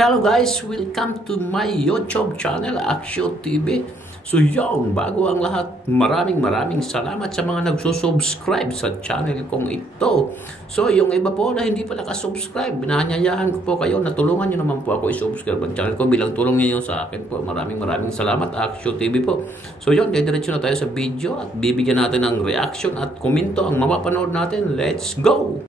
Hello guys, welcome to my YouTube channel, Aksyo TV. So yun, bago ang lahat, maraming salamat sa mga nagsusubscribe sa channel kong ito. So yung iba po na hindi pa nakasubscribe, binanyayahan ko po kayo na tulungan nyo naman po ako i-subscribe ang channel ko bilang tulong niyo sa akin po. Maraming salamat, Aksyo TV po. So yun, diretso na tayo sa video at bibigyan natin ng reaction at komento ang mapapanood natin. Let's go!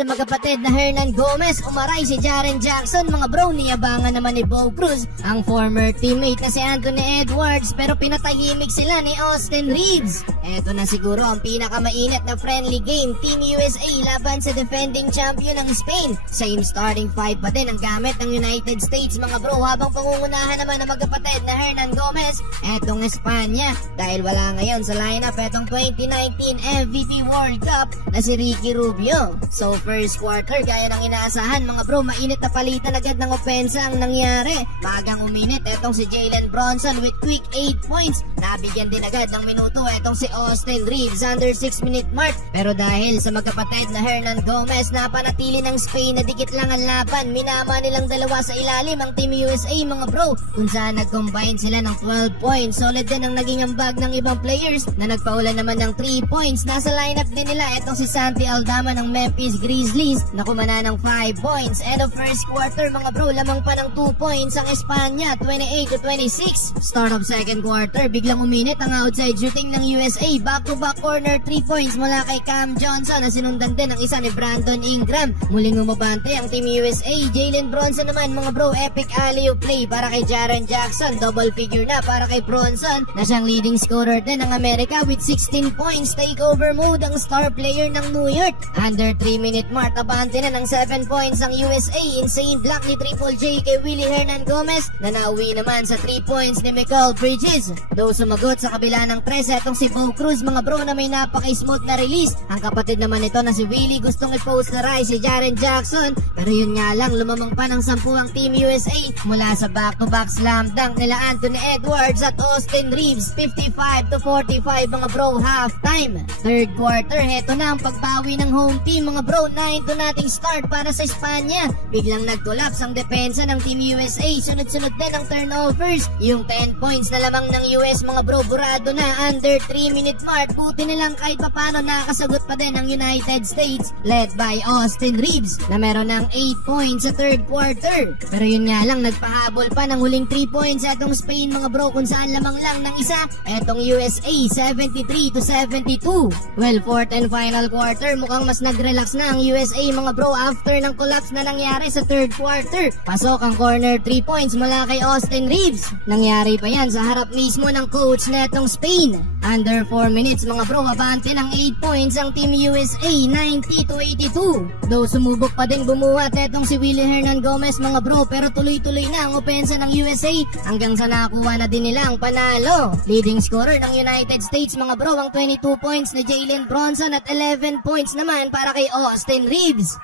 Sa magkapatid na Hernan Gomez, umaray si Jaren Jackson. Mga bro, niyabangan naman ni Bo Cruz ang former teammate na si Anthony Edwards, pero pinatahimik sila ni Austin Reeves. Eto na siguro ang pinakamainit na friendly game, Team USA laban sa defending champion ng Spain. Same starting five pa din ang gamit ng United States, mga bro, habang pangungunahan naman ng magkapatid na Hernan Gomez etong Espanya, dahil wala ngayon sa lineup etong 2019 MVP World Cup na si Ricky Rubio. So first quarter, gaya ng inaasahan mga bro, mainit na palitan agad ng opensa ang nangyari. Magang uminit etong si Jalen Bronson with quick 8 points. Nabigyan din agad ng minuto etong si Austin Reeves under 6 minute mark. Pero dahil sa magkapatid na Hernan Gomez, napanatili ng Spain na dikit lang ang laban. Minama nilang dalawa sa ilalim ang Team USA mga bro, kung saan nag-combine sila ng 12 points. Solid din ang naging ambag ng ibang players na nagpaulan naman ng 3 points. Nasa lineup din nila etong si Santi Aldama ng Memphis Grizzlies na kumana ng 5 points. End of first quarter mga bro, lamang pa ng 2 points ang Espanya, 28-26. Start of second quarter, biglang uminit ang outside shooting ng USA. Back-to-back corner 3 points mula kay Cam Johnson na sinundan din ng isa ni Brandon Ingram. Muling umabante ang Team USA. Jalen Bronson naman mga bro, epic alley-oop play para kay Jaren Jackson. Double figure na para kay Bronson na siyang leading scorer din ng Amerika with 16 points. Takeover mode ang star player ng New York. Under 3 minute mark, abante na ng 7 points ang USA. Insane block ni Triple J kay Willie Hernan Gomez na nauwi naman sa 3 points ni Mikal Bridges. Though sumagot sa kabila ng 3 etong si Bo Cruz mga bro na may napaka-smooth na release. Ang kapatid naman ito na si Willie gustong i-posterize si Jaren Jackson, pero yun nga lang, lumamang pa ng 10 ang Team USA mula sa back-to-back slam dunk nila Anthony Edwards at Austin Reeves. 55-45 mga bro, halftime. Third quarter, heto na ang pagbawi ng home team mga bro. 9 nating start para sa Espanya. Biglang nag-collapse ang depensa ng Team USA. Sunod-sunod din ang turnovers. Yung 10 points na lamang ng US mga bro, burado na under 3 minute mark. Buti nilang kahit papano nakasagot pa din ang United States led by Austin Reeves na meron ng 8 points sa third quarter. Pero yun nga lang, nagpahabol pa ng huling 3 points atong Spain mga bro, kung saan lamang lang ng isa etong USA 73-72. Well, fourth and final quarter, mukhang mas nag-relax na ang USA mga bro after ng collapse na nangyari sa third quarter. Pasok ang corner 3 points mula kay Austin Reeves. Nangyari pa yan sa harap mismo ng coach netong Spain. Under 4 minutes mga bro, abante ng 8 points ang Team USA, 90-82. Though sumubok pa din bumuhat etong si Willie Hernan Gomez mga bro, pero tuloy-tuloy na ang opensa ng USA hanggang sa nakuha na din nila ang panalo. Leading scorer ng United States mga bro, ang 22 points ni Jalen Bronson at 11 points naman para kay Austin Reeves.